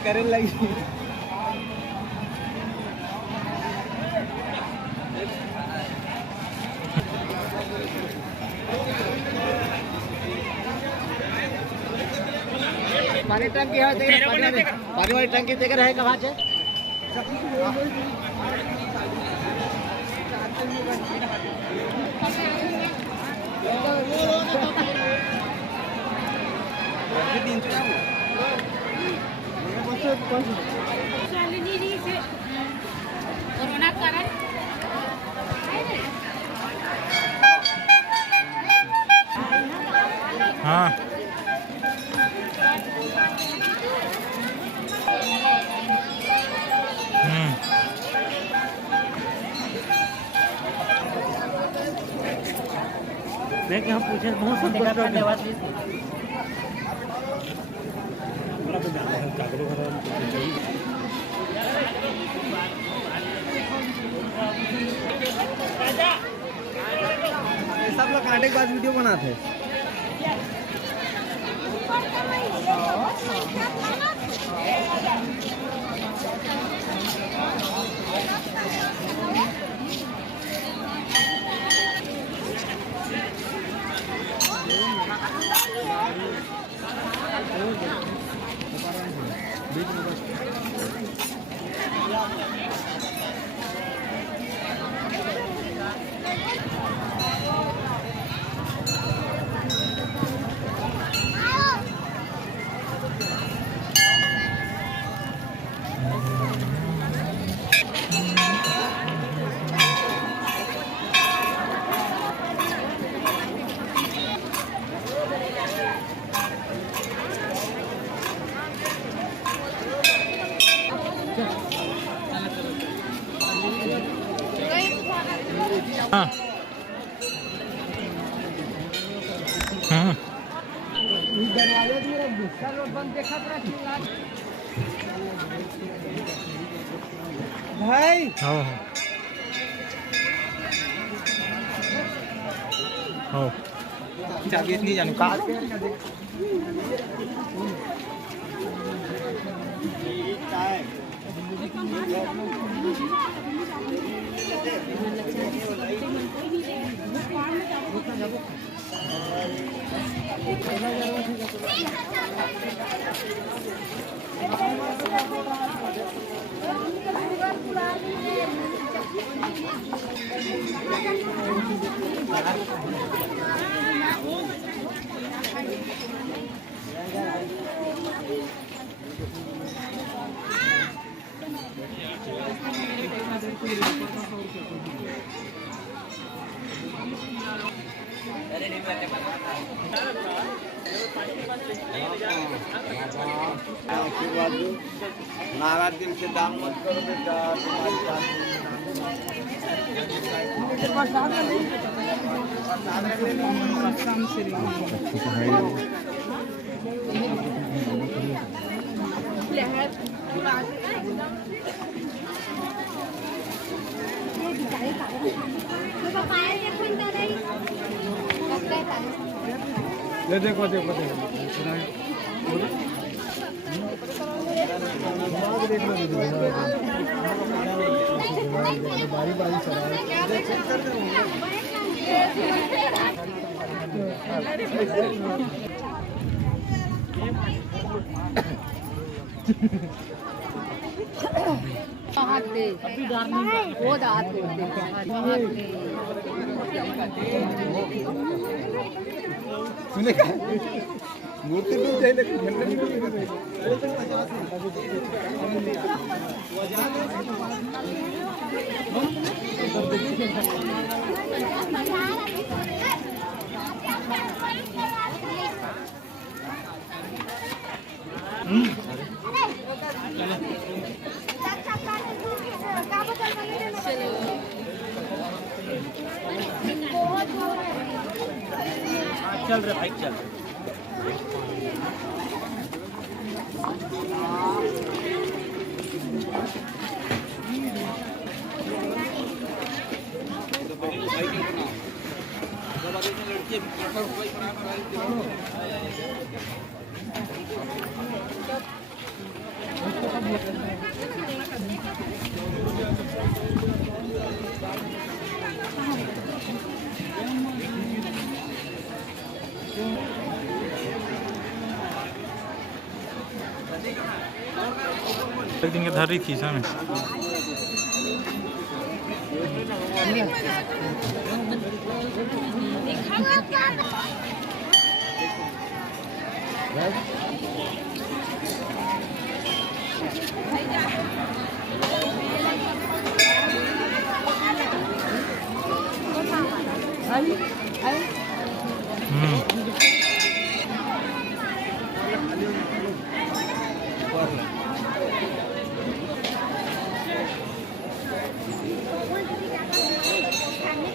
करने लगी। पानी टंकी है, पानी वाली टंकी देकर है कहाँ से? कोरोना कारण हाँ देख हम पूछे बहुत संतोष धन्यवाद। सब लोग कांटे के बाद वीडियो बनाते हैं। हाँ हाँ भाई हाँ हाँ चाबी इतनी जानू कहाँ से? नाराज दिल से दान मत करो बेटा, देखो देखो बारी बारी वो दांत मूर्ति डूब जाए चल रहे भाई चल एक दिन के धर रही थी सामने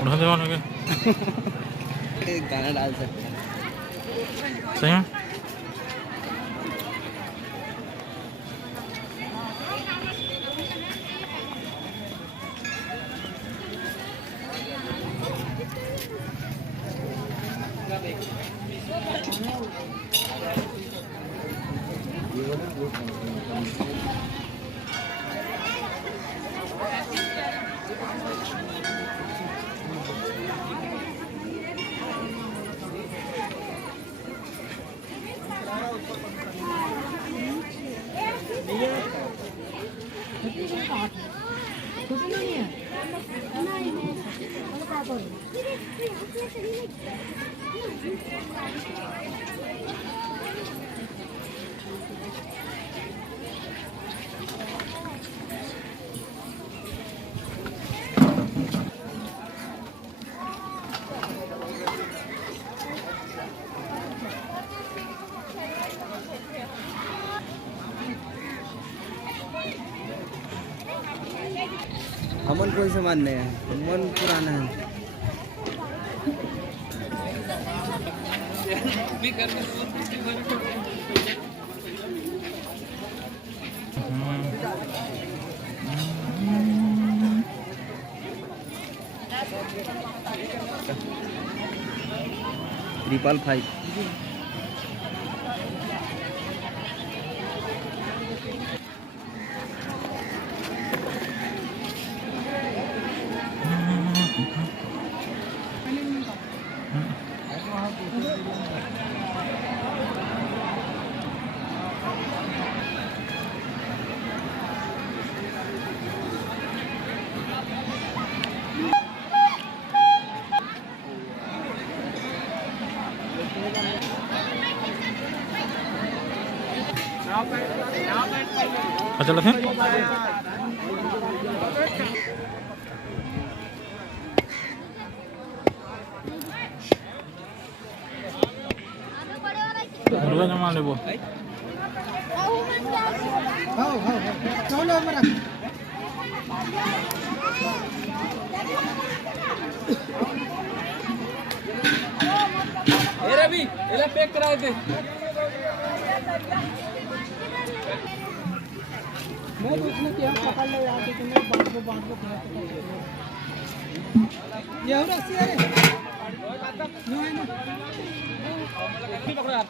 उड़ा देवान हो गया गाना डाल सकते हैं। सही है हमन कोई सामान नहीं है, मन पुराना है। ट्रिपल 5 चलो फिर मुर्गा जमा लेबो रवि इला पैक करा दे। मैं पूछना कि हम पकड़ ले यार कि तुम्हें बांध को ये हो रहा है नो है ना पकड़ो यार।